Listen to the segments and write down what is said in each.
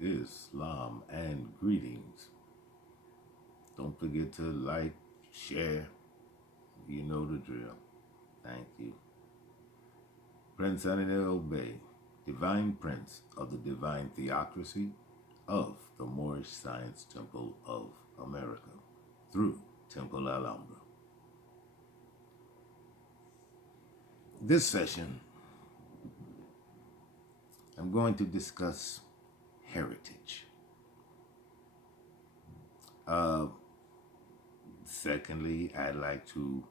Islam, and greetings. Don't forget to like, share. You know the drill. Thank you. Princeanaelbey, Divine Prince of the Divine Theocracy of the Moorish Science Temple of America through Temple Alhambra. This session, I'm going to discuss heritage. Secondly, I'd like to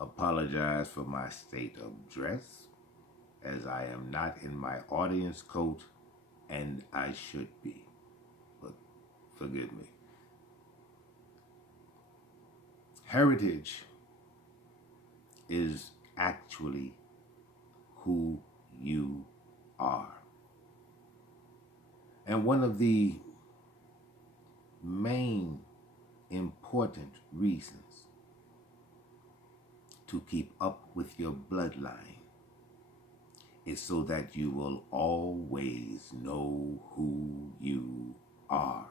apologize for my state of dress, as I am not in my audience coat, and I should be, but forgive me. Heritage is actually who you are. And one of the main important reasons to keep up with your bloodline is so that you will always know who you are.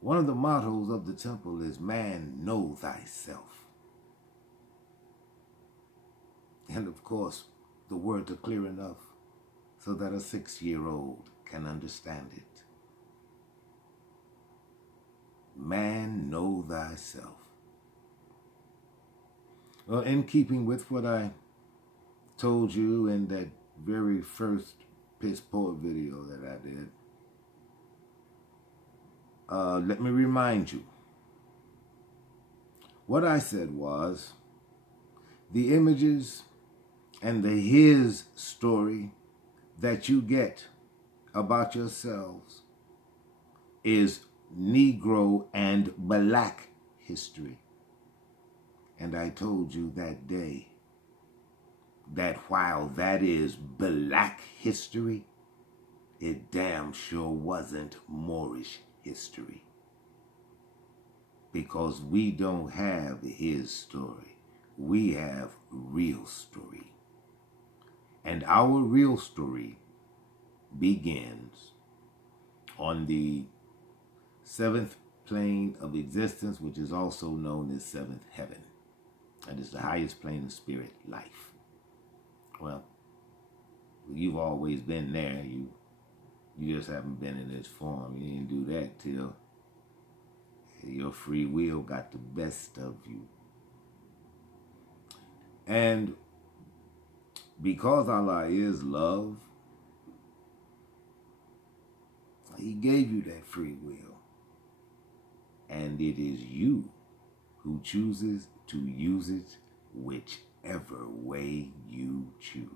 One of the mottos of the temple is, man, know thyself. And of course, the words are clear enough so that a 6-year-old can understand it. Man, know thyself. Well, in keeping with what I told you in that very first piss poor video that I did, let me remind you. What I said was, the images and the his story that you get about yourselves is Negro and Black history. And I told you that day that while that is Black history, it damn sure wasn't Moorish history. Because we don't have his story. We have real story. And our real story begins on the 7th plane of existence, which is also known as 7th heaven. And it's the highest plane of spirit life. Well, you've always been there. You just haven't been in its form. You didn't do that till your free will got the best of you. And because Allah is love, He gave you that free will. And it is you who chooses to use it whichever way you choose.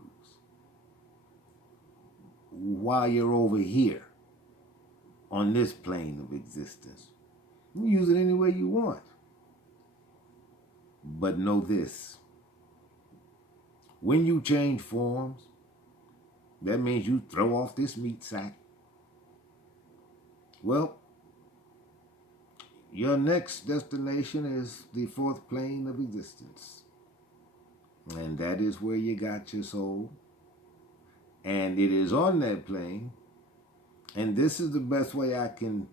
While you're over here on this plane of existence, you use it any way you want. But know this. When you change forms, that means you throw off this meat sack. Well, your next destination is the 4th plane of existence. And that is where you got your soul. And it is on that plane. And this is the best way I can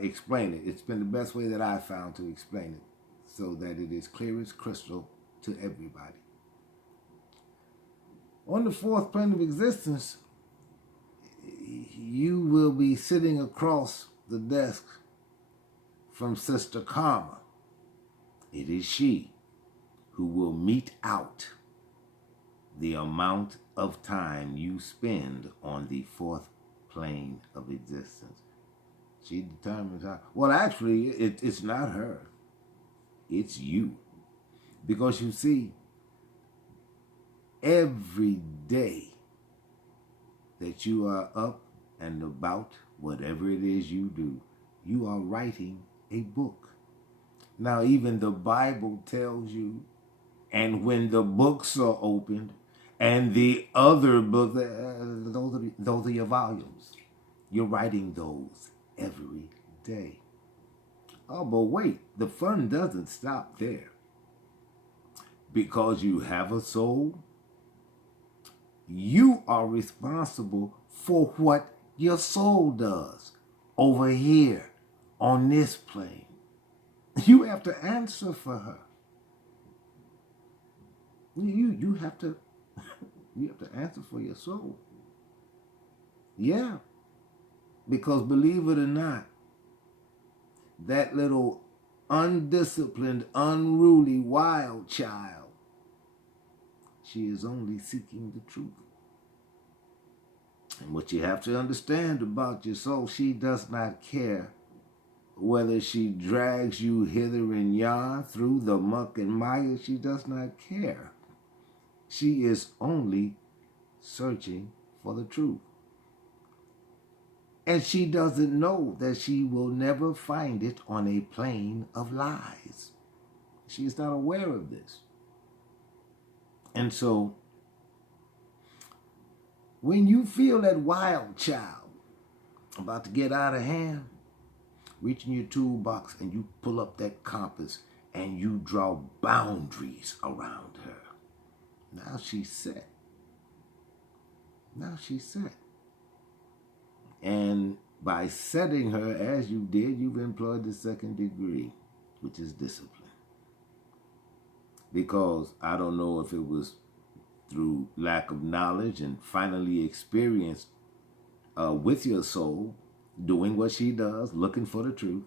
explain it. It's been the best way that I found to explain it, so that it is clear as crystal to everybody. On the 4th plane of existence, you will be sitting across the desk from Sister Karma. It is she who will mete out the amount of time you spend on the 4th plane of existence. She determines how. Well, actually, it's not her. It's you. Because you see, every day that you are up and about, whatever it is you do, you are writing a book. Now, even the Bible tells you, and when the books are opened, and the other books, those are your volumes. You're writing those every day. Oh, but wait, the fun doesn't stop there. Because you have a soul, You are responsible for what your soul does over here on this plane. You have to answer for her. You have to answer for your soul. Yeah. Because believe it or not, that little undisciplined, unruly, wild child, she is only seeking the truth. And what you have to understand about your soul, she does not care whether she drags you hither and yon through the muck and mire. She does not care. She is only searching for the truth. And she doesn't know that she will never find it on a plane of lies. She is not aware of this. And so, when you feel that wild child about to get out of hand, reach in your toolbox and you pull up that compass and you draw boundaries around her. Now she's set. Now she's set. And by setting her as you did, you've employed the second degree, which is discipline. Because I don't know if it was through lack of knowledge and finally experienced with your soul, doing what she does, looking for the truth,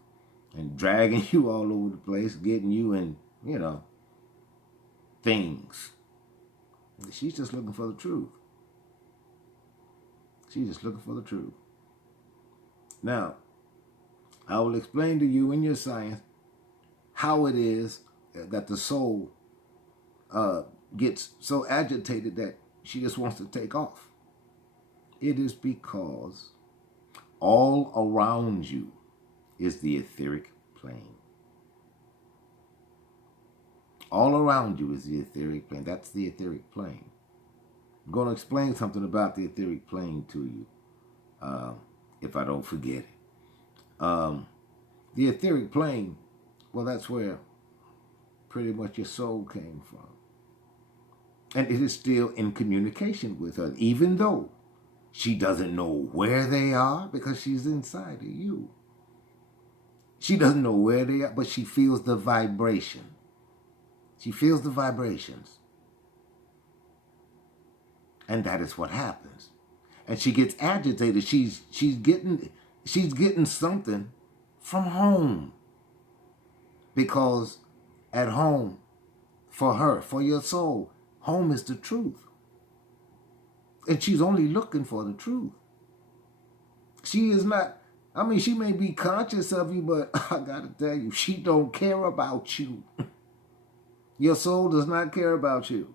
and dragging you all over the place, getting you in, things. She's just looking for the truth. She's just looking for the truth. Now, I will explain to you in your science how it is that the soul gets so agitated that she just wants to take off. It is because all around you is the etheric plane. All around you is the etheric plane. That's the etheric plane. I'm going to explain something about the etheric plane to you, if I don't forget it. The etheric plane, well, that's where pretty much your soul came from. And it is still in communication with her, even though she doesn't know where they are because she's inside of you. She doesn't know where they are, but she feels the vibration. She feels the vibrations. And that is what happens. And she gets agitated. She's getting something from home. Because at home, for her, for your soul, home is the truth. And she's only looking for the truth. She is not, she may be conscious of you, but I gotta tell you, she don't care about you. Your soul does not care about you.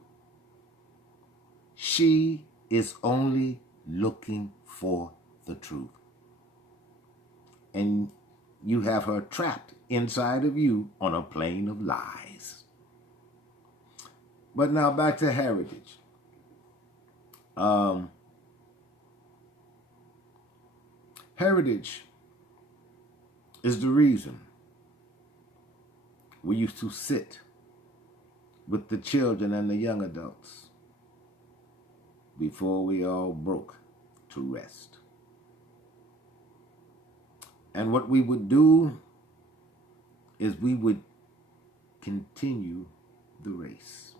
She is only looking for the truth. And you have her trapped inside of you on a plane of lies. But now back to heritage. Heritage is the reason we used to sit with the children and the young adults before we all broke to rest. And what we would do is we would continue the race.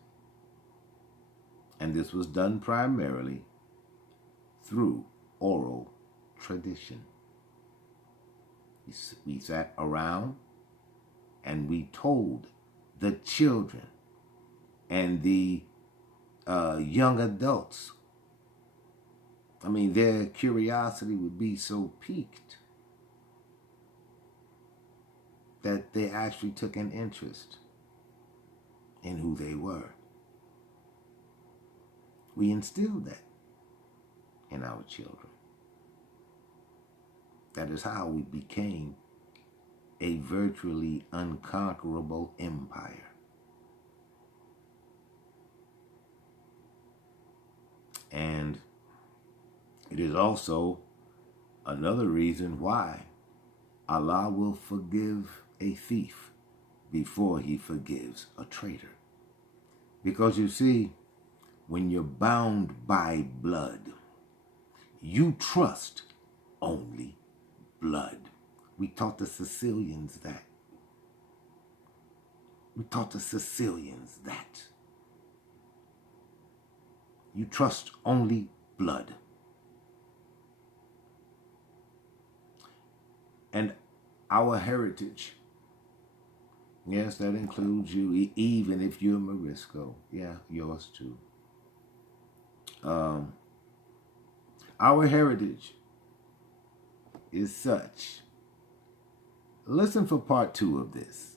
And this was done primarily through oral tradition. We sat around and we told the children and the young adults. Their curiosity would be so piqued that they actually took an interest in who they were. We instilled that in our children. That is how we became a virtually unconquerable empire. And it is also another reason why Allah will forgive a thief before he forgives a traitor. Because you see, when you're bound by blood, you trust only blood. We taught the Sicilians that. We taught the Sicilians that. You trust only blood. And our heritage, yes, that includes you, even if you're Morisco. Yeah, yours too. Our heritage is such. Listen for part 2 of this.